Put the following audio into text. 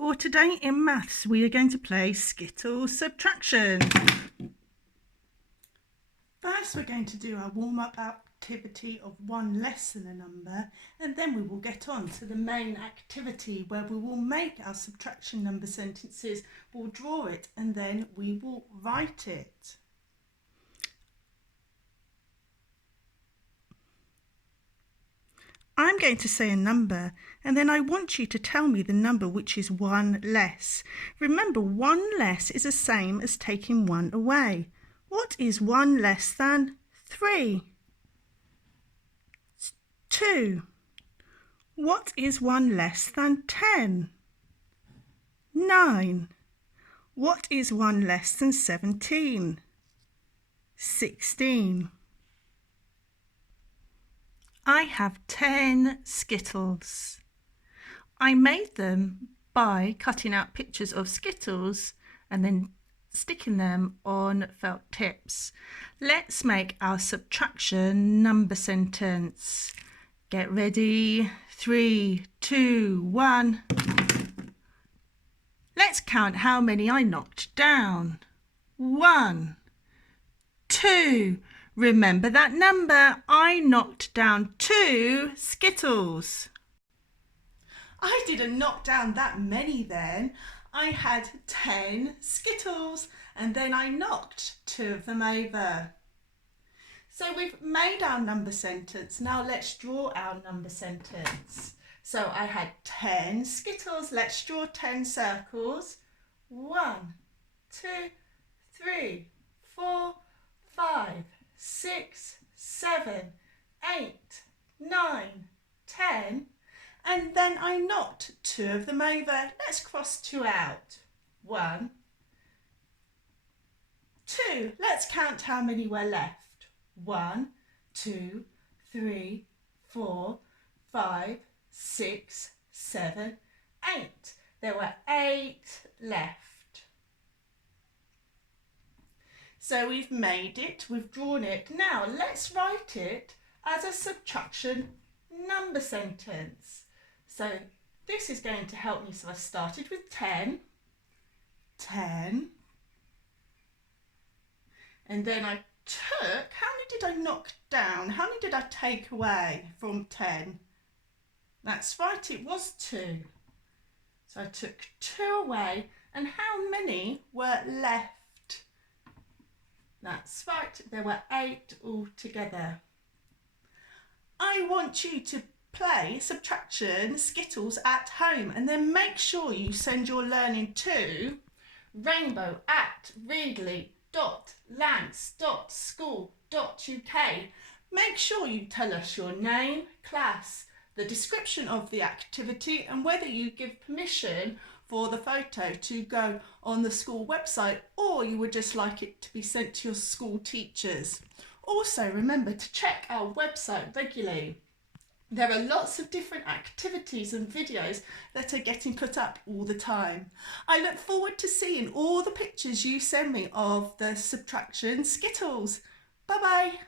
For today in maths, we are going to play Skittles subtraction. First, we're going to do our warm-up activity of one less than a number, and then we will get on to the main activity where we will make our subtraction number sentences, we'll draw it, and then we will write it. I'm going to say a number and then I want you to tell me the number which is one less. Remember, one less is the same as taking one away. What is one less than 3? 2. What is one less than 10? 9. What is one less than 17? 16. I have 10 Skittles. I made them by cutting out pictures of Skittles and then sticking them on felt tips. Let's make our subtraction number sentence. Get ready. 3, 2, 1. Let's count how many I knocked down. 1, 2. Remember that number. I knocked down 2 Skittles. I didn't knock down that many then. I had 10 Skittles and then I knocked 2 of them over. So we've made our number sentence. Now let's draw our number sentence. So I had 10 Skittles. Let's draw 10 circles. 1, 2, 3, 4, 5, 6, 7, 8, 9, 10, and then I knocked 2 of them over. Let's cross 2 out. 1, 2. Let's count how many were left. 1, 2, 3, 4, 5, 6, 7, 8. There were 8 left. So we've made it, we've drawn it. Now let's write it as a subtraction number sentence. So this is going to help me. So I started with 10, 10, and then I took, how many did I knock down? How many did I take away from 10? That's right, it was 2. So I took 2 away, and how many were left? That's right, there were 8 altogether. I want you to play subtraction Skittles at home and then make sure you send your learning to rainbow@readly.lance.school.uk. Make sure you tell us your name, class, the description of the activity and whether you give permission for the photo to go on the school website or you would just like it to be sent to your school teachers. Also remember to check our website regularly. There are lots of different activities and videos that are getting put up all the time. I look forward to seeing all the pictures you send me of the subtraction Skittles. Bye bye.